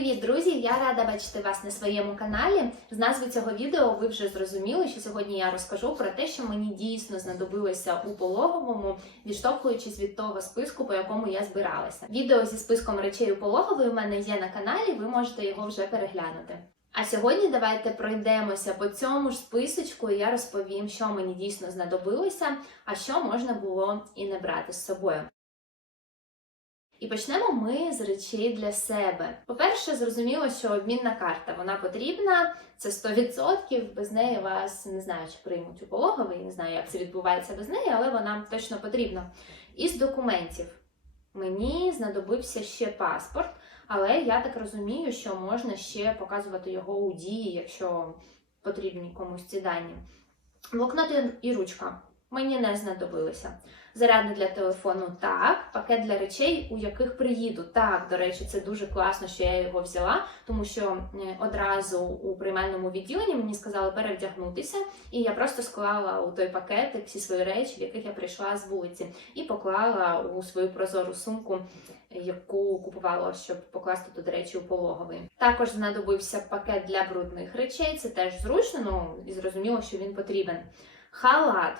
Привіт, друзі! Я рада бачити вас на своєму каналі. З назви цього відео ви вже зрозуміли, що сьогодні я розкажу про те, що мені дійсно знадобилося у пологовому, відштовхуючись від того списку, по якому я збиралася. Відео зі списком речей у пологової у мене є на каналі, ви можете його вже переглянути. А сьогодні давайте пройдемося по цьому ж списочку, і я розповім, що мені дійсно знадобилося, а що можна було і не брати з собою. І почнемо ми з речей для себе. По-перше, зрозуміло, що обмінна карта вона потрібна, це 100%, без неї вас не знаю, чи приймуть у пологовий, не знаю, як це відбувається без неї, але вона точно потрібна. Із документів мені знадобився ще паспорт, але я так розумію, що можна ще показувати його у дії, якщо потрібні комусь ці дані. Блокнот і ручка мені не знадобилися. Зарядник для телефону так, пакет для речей, у яких приїду. Так, до речі, це дуже класно, що я його взяла, тому що одразу у приймальному відділенні мені сказали перевдягнутися, і я просто склала у той пакетик всі свої речі, в яких я прийшла з вулиці, і поклала у свою прозору сумку, яку купувала, щоб покласти туди речі у пологовий. Також знадобився пакет для брудних речей. Це теж зручно, ну і зрозуміло, що він потрібен. Халат.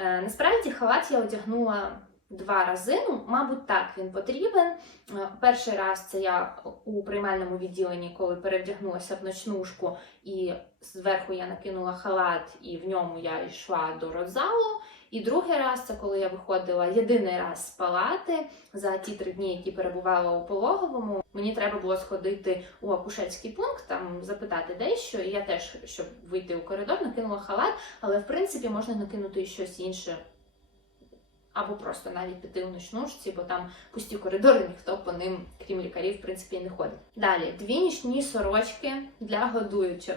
Е, насправді халат я одягнула два рази. Ну, мабуть, так він потрібен. Е, перший раз це я у приймальному відділенні, коли перевдягнулася в ночнушку, і зверху я накинула халат, і в ньому я йшла до родзалу. І другий раз це коли я виходила єдиний раз з палати за ті три дні, які перебувала у пологовому. Мені треба було сходити у акушерський пункт, там запитати дещо. І я теж, щоб вийти у коридор, накинула халат, але в принципі можна накинути і щось інше. Або просто навіть піти у ночнушці, бо там пусті коридори, ніхто по ним, крім лікарів, в принципі, не ходить. Далі дві нічні сорочки для годуючих.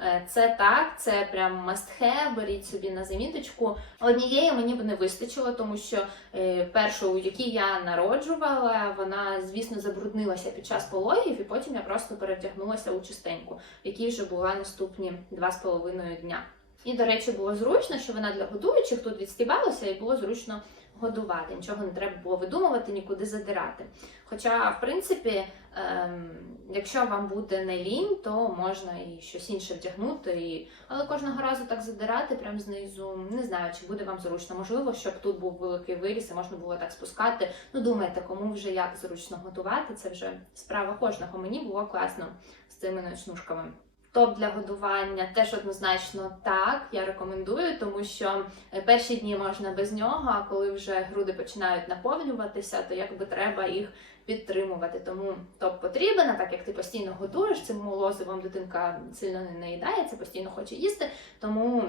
Е, це так, це прям have, беріть собі на заміточку. Однієї мені б не вистачило, тому що е, першу, у якій я народжувала, вона, звісно, забруднилася під час пологів, і потім я просто перевдягнулася у чистеньку, в якій вже була наступні два з половиною дня. І, до речі, було зручно, що вона для годуючих тут відстібалася і було зручно годувати. Нічого не треба було видумувати, нікуди задирати. Хоча, в принципі, ем, якщо вам буде не лінь, то можна і щось інше вдягнути. І... Але кожного разу так задирати прямо знизу, не знаю, чи буде вам зручно. Можливо, щоб тут був великий виріс і можна було так спускати. Ну, думайте, кому вже як зручно готувати, це вже справа кожного. Мені було класно з цими ночнушками. Топ для годування теж однозначно так, я рекомендую, тому що е, перші дні можна без нього, а коли вже груди починають наповнюватися, то якби треба їх підтримувати. Тому топ потрібен, а так як ти постійно готуєш цим молозивом, дитинка сильно не наїдається, постійно хоче їсти. Тому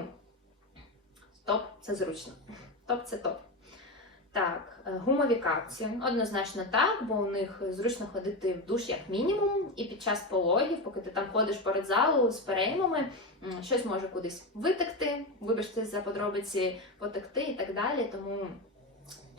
топ це зручно. Топ це топ. Так, е, гумові капці. Однозначно так, бо у них зручно ходити в душ як мінімум, і під час пологів, поки ти там ходиш перед залу з переймами, щось може кудись витекти, вибачте за подробиці, потекти і так далі. Тому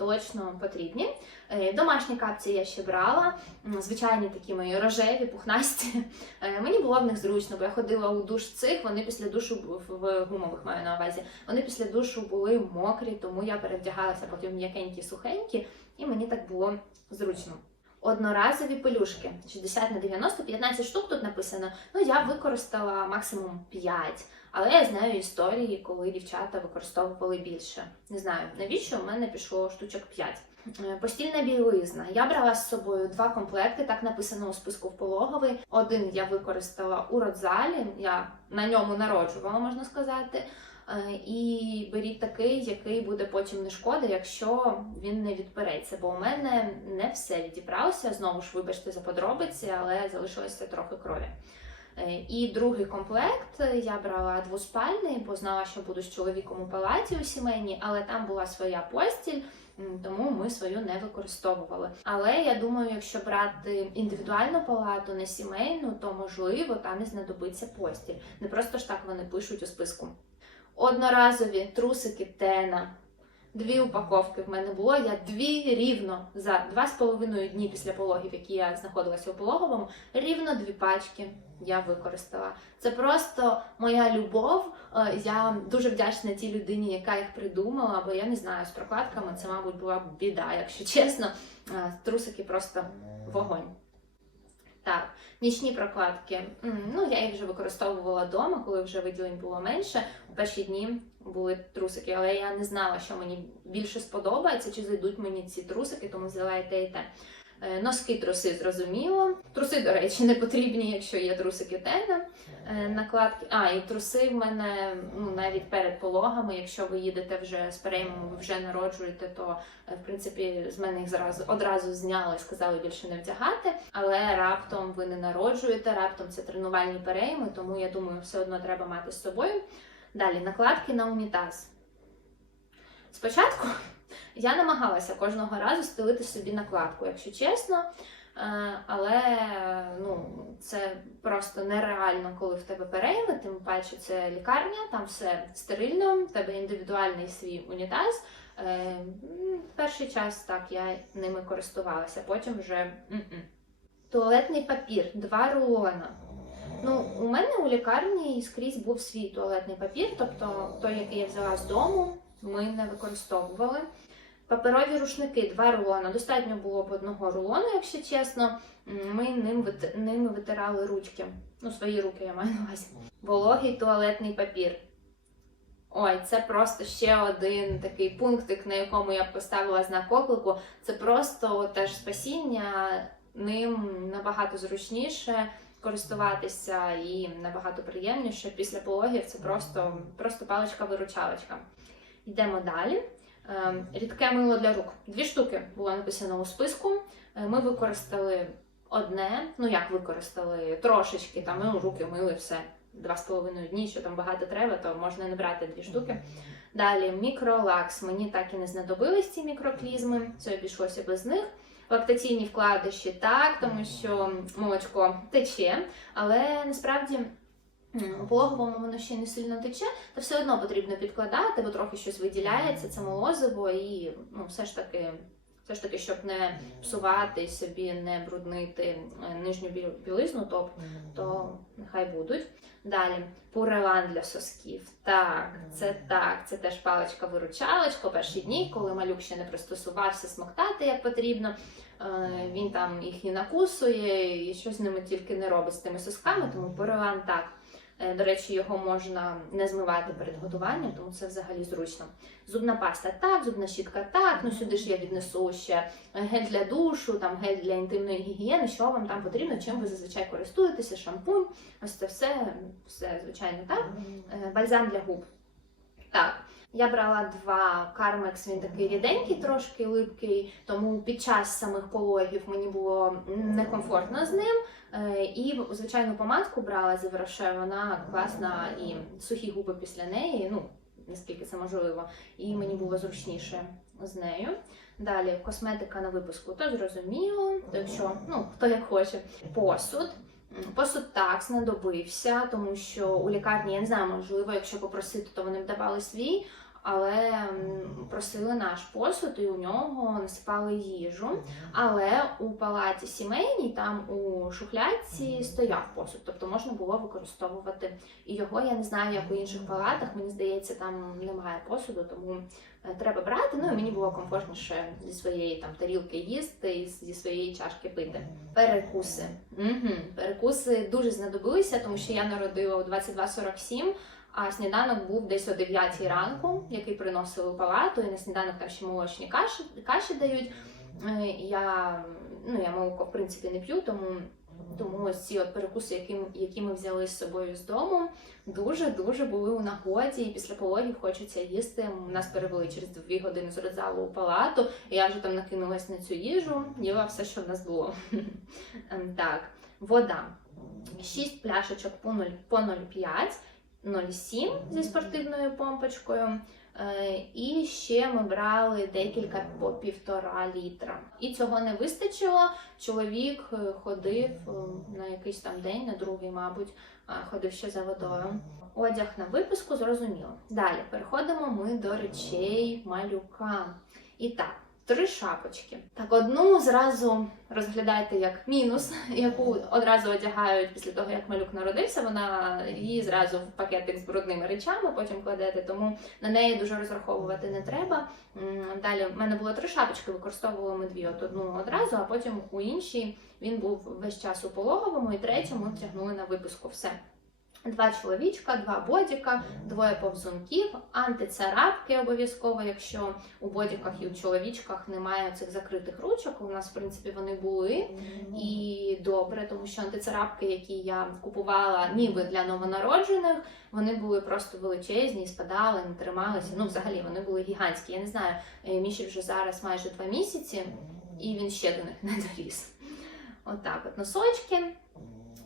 точно потрібні. Е, домашні капці я ще брала, звичайні такі мої рожеві, пухнасті. Е, мені було в них зручно, бо я ходила у душ цих, вони після душу в гумових маю на увазі. Вони після душу були мокрі, тому я перевдягалася потім м'якенькі, сухенькі, і мені так було зручно. Одноразові пелюшки 60 на 90, 15 штук тут написано. Ну я використала максимум 5. Але я знаю історії, коли дівчата використовували більше. Не знаю, навіщо у мене пішло штучок 5. Е, постільна білизна. Я брала з собою два комплекти, так написано у списку в пологовий. Один я використала у родзалі, я на ньому народжувала, можна сказати. Е, і беріть такий, який буде потім не шкода, якщо він не відпереться. Бо у мене не все відібралося. Знову ж, вибачте за подробиці, але залишилося трохи крові. Е, і другий комплект я брала двоспальний, бо знала, що буду з чоловіком у палаті у сімейній, але там була своя постіль. Тому ми свою не використовували. Але я думаю, якщо брати індивідуальну палату, не сімейну, то можливо там і знадобиться постіль. Не просто ж так вони пишуть у списку. Одноразові трусики тена. Дві упаковки в мене було. Я дві рівно за два з половиною дні після пологів, які я знаходилася у пологовому, рівно дві пачки я використала. Це просто моя любов. Е, я дуже вдячна тій людині, яка їх придумала, бо я не знаю, з прокладками це, мабуть, була біда, якщо чесно. Е, трусики просто вогонь. Так, нічні прокладки. Ну, я їх вже використовувала вдома, коли вже виділень було менше. У перші дні були трусики, але я не знала, що мені більше сподобається, чи зайдуть мені ці трусики, тому взяла і те, і те. Е, Носки труси зрозуміло. Труси, до речі, не потрібні, якщо є трусики тега. Е, Накладки. А, і труси в мене ну, навіть перед пологами. Якщо ви їдете вже з переймом, ви вже народжуєте, то е, в принципі з мене їх зразу одразу зняли, сказали більше не вдягати. Але раптом ви не народжуєте, раптом це тренувальні перейми, тому я думаю, все одно треба мати з собою. Далі накладки на унітаз. Спочатку я намагалася кожного разу стелити собі накладку, якщо чесно. Е, Але ну, це просто нереально, коли в тебе перейми, тим паче це лікарня, там все стерильно, в тебе індивідуальний свій унітаз. Е, Перший час так я ними користувалася, потім вже м-м. туалетний папір, два рулона. Ну, у мене у лікарні скрізь був свій туалетний папір, тобто той, який я взяла з дому, ми не використовували. Паперові рушники, два рулона. Достатньо було б одного рулону, якщо чесно. Ми ним ними витирали ручки. Ну, свої руки я маю на увазі. Вологий туалетний папір. Ой, це просто ще один такий пунктик, на якому я б поставила знак оклику. Це просто теж спасіння. Ним набагато зручніше користуватися і набагато приємніше. Після пологів це просто, просто паличка-виручалочка. Йдемо далі. Ем, Рідке мило для рук. Дві штуки було написано у списку. Е, Ми використали одне, ну як використали трошечки, там ну, руки мили все два з половиною дні, що там багато треба, то можна не брати дві штуки. Далі мікролакс. Мені так і не знадобились ці мікроклізми, це обійшлося без них. Лактаційні вкладиші так, тому що молочко тече, але насправді пологовому воно ще не сильно тече, та все одно потрібно підкладати, бо трохи щось виділяється, це молозиво, і ну, все ж таки, все ж таки, щоб не псувати собі, не бруднити е, нижню білизну, топ, то нехай будуть. Далі пурелан для сосків. Так, це так, це теж паличка-виручалочка. Перші дні, коли малюк ще не пристосувався смоктати як потрібно. е, Він там їх і накусує, і щось з ними тільки не робить з тими сосками, тому пурелан так. Е, До речі, його можна не змивати перед годуванням, тому це взагалі зручно. Зубна паста так, зубна щітка так. Ну сюди ж я віднесу ще гель для душу, там гель для інтимної гігієни. Що вам там потрібно, чим ви зазвичай користуєтеся, шампунь. Ось це все, все звичайно так. Е, Бальзам для губ. Так. Я брала два Кармекс, він такий ріденький, трошки липкий, тому під час самих пологів мені було некомфортно з ним. Е, І звичайну помадку брала з Євроше, вона класна і сухі губи після неї, ну наскільки це можливо, і мені було зручніше з нею. Далі косметика на випуску, то зрозуміло, так що ну хто як хоче. Посуд. Посуд так знадобився, тому що у лікарні я не знаю, можливо, якщо попросити, то вони б давали свій. Але просили наш посуд, і у нього насипали їжу. Але у палаті сімейній, там у шухлядці стояв посуд, тобто можна було використовувати і його. Я не знаю, як у інших палатах. Мені здається, там немає посуду, тому е, треба брати. Ну і мені було комфортніше зі своєї там тарілки їсти і зі своєї чашки пити. Перекуси. Угу. Перекуси дуже знадобилися, тому що я народила у 22.47, а сніданок був десь о 9 ранку, який приносили у палату, і на сніданок там ще молочні каші, каші дають. Е, Я, ну, я молоко в принципі не п'ю, тому, тому ось ці от перекуси, які, які ми взяли з собою з дому, дуже-дуже були у нагоді. І після пологів хочеться їсти. Нас перевели через дві години з родзалу у палату. І я вже там накинулась на цю їжу, їла все, що в нас було. Ем, Так, вода. 6 пляшечок по 0, по 0,5, 0,7 зі спортивною помпочкою. Е, І ще ми брали декілька по півтора літра. І цього не вистачило. Чоловік е, ходив е, на якийсь там день, на другий, мабуть, ходив ще за водою. Одяг на виписку зрозуміло. Далі переходимо ми до речей малюка. І так, три шапочки. Так, одну зразу розглядайте як мінус, яку одразу одягають після того, як малюк народився. Вона її зразу в пакетик з брудними речами, потім кладете, тому на неї дуже розраховувати не треба. Далі в мене було три шапочки, використовували ми дві. От одну одразу, а потім у іншій він був весь час у пологовому, і третю ми втягнули на випуску. Все. Два чоловічка, два бодіка, двоє повзунків, антицарапки обов'язково, якщо у бодіках і у чоловічках немає цих закритих ручок. У нас, в принципі, вони були і добре, тому що антицарапки, які я купувала ніби для новонароджених, вони були просто величезні, спадали, не трималися. Ну, взагалі, вони були гігантські. Я не знаю, е, Міші вже зараз майже два місяці, і він ще до них не доліз. Отак, от носочки.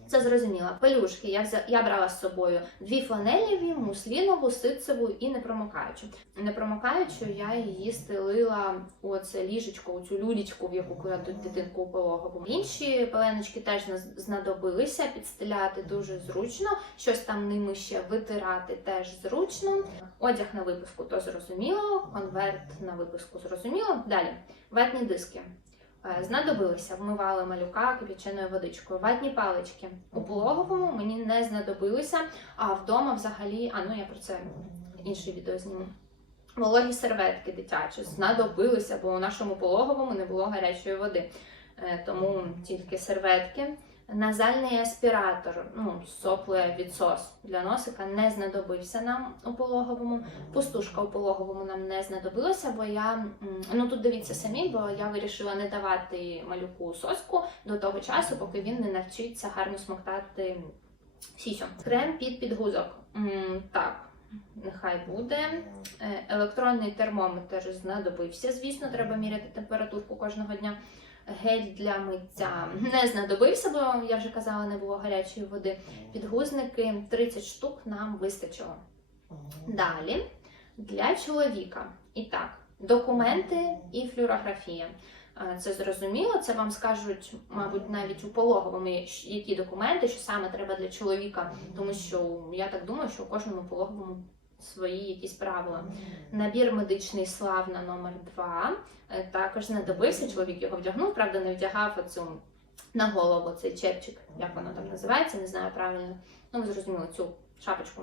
Це зрозуміло. Пелюшки я взя... я брала з собою дві фланелеві, муслінову, ситцеву і непромокаючу. Непромокаючу я її стелила у оце ліжечко, у цю люлічку, в яку кладуть дитинку у пологовому. Інші пеленочки теж знадобилися підстеляти дуже зручно. Щось там ними ще витирати теж зручно. Одяг на випуску то зрозуміло, конверт на випуску зрозуміло. Далі ватні диски. Е, Знадобилися, вмивали малюка кипяченою водичкою. Ватні палички у пологовому мені не знадобилися, а вдома взагалі, а ну я про це інше відео зніму. Вологі серветки дитячі знадобилися, бо у нашому пологовому не було гарячої води. Е, Тому тільки серветки. Назальний аспіратор, ну, сопле відсос для носика не знадобився нам у пологовому. Пустушка у пологовому нам не знадобилася, бо я ну тут дивіться самі, бо я вирішила не давати малюку соску до того часу, поки він не навчиться гарно смоктати сісю. Крем під підгузок. Так, нехай буде. Е, Електронний термометр знадобився. Звісно, треба міряти температурку кожного дня. Гель для миття не знадобився, бо я вже казала, не було гарячої води. Підгузники 30 штук нам вистачило. Далі для чоловіка. І так, документи і флюорографія. Е, Це зрозуміло, це вам скажуть, мабуть, навіть у пологовому, які документи, що саме треба для чоловіка, тому що я так думаю, що у кожному пологовому свої якісь правила. Набір медичний славна номер 2 також знадобився. Чоловік його вдягнув, правда, не вдягав оцю на голову цей чепчик, як воно там називається, не знаю правильно. Ну, ви зрозуміли цю шапочку.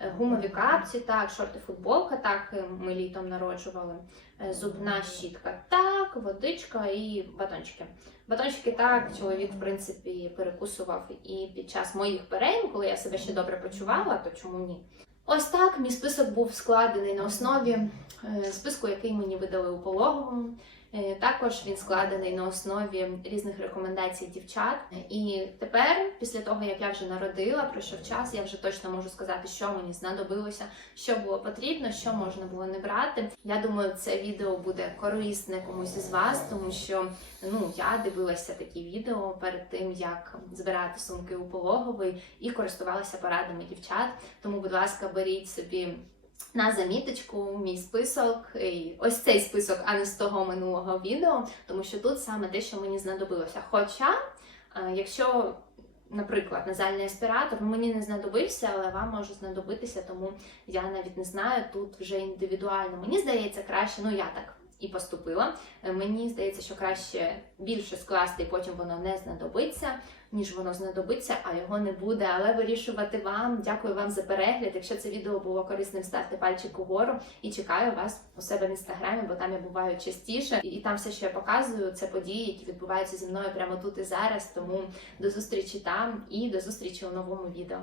Е, Гумові капці, так, шорти, футболка, так, е, ми літом народжували. Е, Зубна щітка, так, водичка і батончики. Батончики так, чоловік, в принципі, перекусував і під час моїх перейм, коли я себе ще добре почувала, то чому ні? Ось так мій список був складений на основі списку, який мені видали у пологовому. Е, Також він складений на основі різних рекомендацій дівчат. І тепер, після того як я вже народила, пройшов час, я вже точно можу сказати, що мені знадобилося, що було потрібно, що можна було не брати. Я думаю, це відео буде корисне комусь із вас, тому що ну я дивилася такі відео перед тим, як збирати сумки у пологовий і користувалася порадами дівчат. Тому, будь ласка, беріть собі на заміточку мій список, і ось цей список, а не з того минулого відео, тому що тут саме те, що мені знадобилося. Хоча, е, якщо, наприклад, назальний аспіратор ну, мені не знадобився, але вам може знадобитися, тому я навіть не знаю, тут вже індивідуально. Мені здається, краще, ну я так. І поступила. Е, Мені здається, що краще більше скласти, і потім воно не знадобиться, ніж воно знадобиться, а його не буде. Але вирішувати вам. Дякую вам за перегляд. Якщо це відео було корисним, ставте пальчик угору і чекаю вас у себе в інстаграмі, бо там я буваю частіше. І, і там все, що я показую, це події, які відбуваються зі мною прямо тут і зараз. Тому до зустрічі там і до зустрічі у новому відео.